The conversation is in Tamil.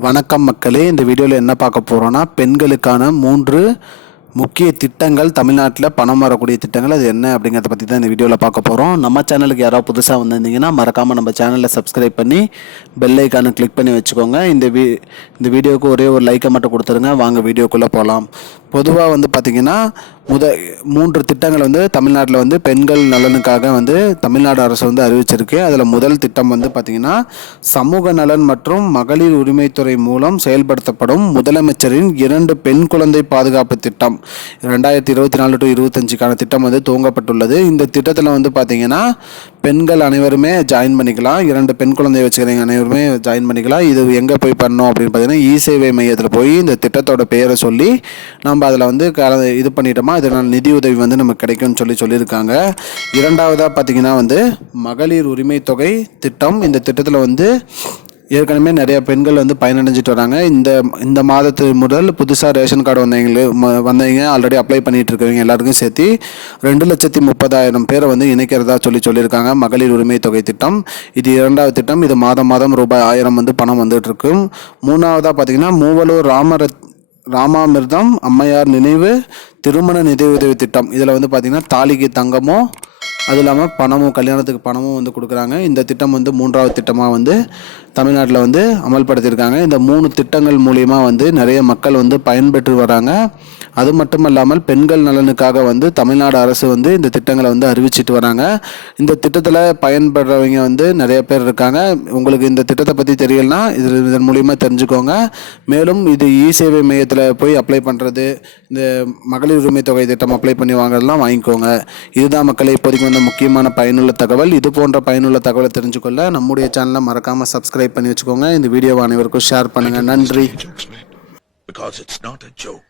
வணக்கம் மக்களே இந்த வீடியோவில் என்ன பார்க்க போகிறோன்னா பெண்களுக்கான மூன்று முக்கிய திட்டங்கள் தமிழ்நாட்டில் பணம் வரக்கூடிய திட்டங்கள் அது என்ன அப்படிங்கிறத பற்றி தான் இந்த வீடியோவில் பார்க்க போகிறோம் நம்ம சேனலுக்கு யாராவது புதுசாக வந்திருந்தீங்கன்னா மறக்காமல் நம்ம சேனலை சப்ஸ்கிரைப் பண்ணி பெல் ஐக்கானை கிளிக் பண்ணி வச்சுக்கோங்க. இந்த வீ இந்த வீடியோவுக்கு ஒரே ஒரு லைக்கை மட்டும் கொடுத்துருங்க. வாங்க வீடியோக்குள்ளே போகலாம் பொதுவாக வந்து பார்த்திங்கன்னா முத மூன்று திட்டங்கள் வந்து தமிழ்நாட்டில் வந்து பெண்கள் நலனுக்காக வந்து தமிழ்நாடு அரசு வந்து அறிவிச்சிருக்கு. அதில் முதல் திட்டம் வந்து பார்த்திங்கன்னா சமூக நலன் மற்றும் மகளிர் உரிமைத்துறை மூலம் செயல்படுத்தப்படும் முதலமைச்சரின் இரண்டு பெண் குழந்தை பாதுகாப்பு திட்டம். ரெண்டாயிரத்தி இருபத்தி நாலு டு இருபத்தஞ்சுக்கான திட்டம் வந்து துவங்கப்பட்டுள்ளது. இந்த திட்டத்தில் வந்து பார்த்தீங்கன்னா பெண்கள் அனைவருமே ஜாயின் பண்ணிக்கலாம். இரண்டு பெண் குழந்தை வச்சுக்கிறவங்க அனைவருமே ஜாயின் பண்ணிக்கலாம். இது எங்கே போய் பண்ணோம் அப்படின்னு பார்த்தீங்கன்னா இ சேவை மையத்தில் போய் இந்த திட்டத்தோட பெயரை சொல்லி நம்ம அதில் வந்து கல இது பண்ணிட்டோமா? இதனால் நிதி உதவி வந்து நமக்கு கிடைக்கும்னு சொல்லி சொல்லியிருக்காங்க. இரண்டாவதாக பார்த்தீங்கன்னா வந்து மகளிர் உரிமை தொகை திட்டம். இந்த திட்டத்தில் வந்து ஏற்கனவே நிறைய பெண்கள் வந்து பயனடைஞ்சிட்டு வராங்க. இந்த இந்த மாதத்து முதல் புதுசாக ரேஷன் கார்டு வந்தவங்க வந்தவங்க ஆல்ரெடி அப்ளை பண்ணிட்டு இருக்கவங்க எல்லாருக்கும் சேர்த்து ரெண்டு லட்சத்தி முப்பதாயிரம் பேரை வந்து இணைக்கிறதா சொல்லி சொல்லியிருக்காங்க. மகளிர் உரிமை தொகை திட்டம். இது இரண்டாவது திட்டம். இது மாதம் மாதம் ரூபாய் ஆயிரம் வந்து பணம் வந்துட்டு இருக்கும் மூணாவதாக பார்த்தீங்கன்னா மூவலூர் ராமரத் ராமாமிர்தம் அம்மையார் நினைவு திருமண நிதியுதவி திட்டம். இதில் வந்து பார்த்திங்கன்னா தாலிக்கு தங்கமோ அது இல்லாமல் பணமும் கல்யாணத்துக்கு பணமும் வந்து கொடுக்குறாங்க. இந்த திட்டம் வந்து மூன்றாவது திட்டமாக வந்து தமிழ்நாட்டில் வந்து அமல்படுத்தியிருக்காங்க. இந்த மூணு திட்டங்கள் மூலியமாக வந்து நிறைய மக்கள் வந்து பயன்பெற்று வராங்க. அது மட்டும் இல்லாமல் பெண்கள் நலனுக்காக வந்து தமிழ்நாடு அரசு வந்து இந்த திட்டங்களை வந்து அறிவிச்சிட்டு வராங்க. இந்த திட்டத்தில் பயன்படுறவங்க வந்து நிறைய பேர் இருக்காங்க. உங்களுக்கு இந்த திட்டத்தை பற்றி தெரியலனா இது இதன் மூலிமா தெரிஞ்சுக்கோங்க. மேலும் இது இ சேவை மையத்தில் போய் அப்ளை பண்ணுறது இந்த மகளிர் உரிமை தொகை திட்டம் அப்ளை பண்ணி வாங்குறதெல்லாம் வாங்கிக்கோங்க. இதுதான் மக்களை இப்போதைக்கு வந்து முக்கியமான பயனுள்ள தகவல். இது போன்ற பயனுள்ள தகவலை தெரிஞ்சுக்கொள்ள நம்முடைய சேனலை மறக்காமல் சப்ஸ்கிரைப் பண்ணி வச்சுக்கோங்க. இந்த வீடியோவை அனைவருக்கும் ஷேர் பண்ணுங்கள் நன்றி. Because it's not a joke.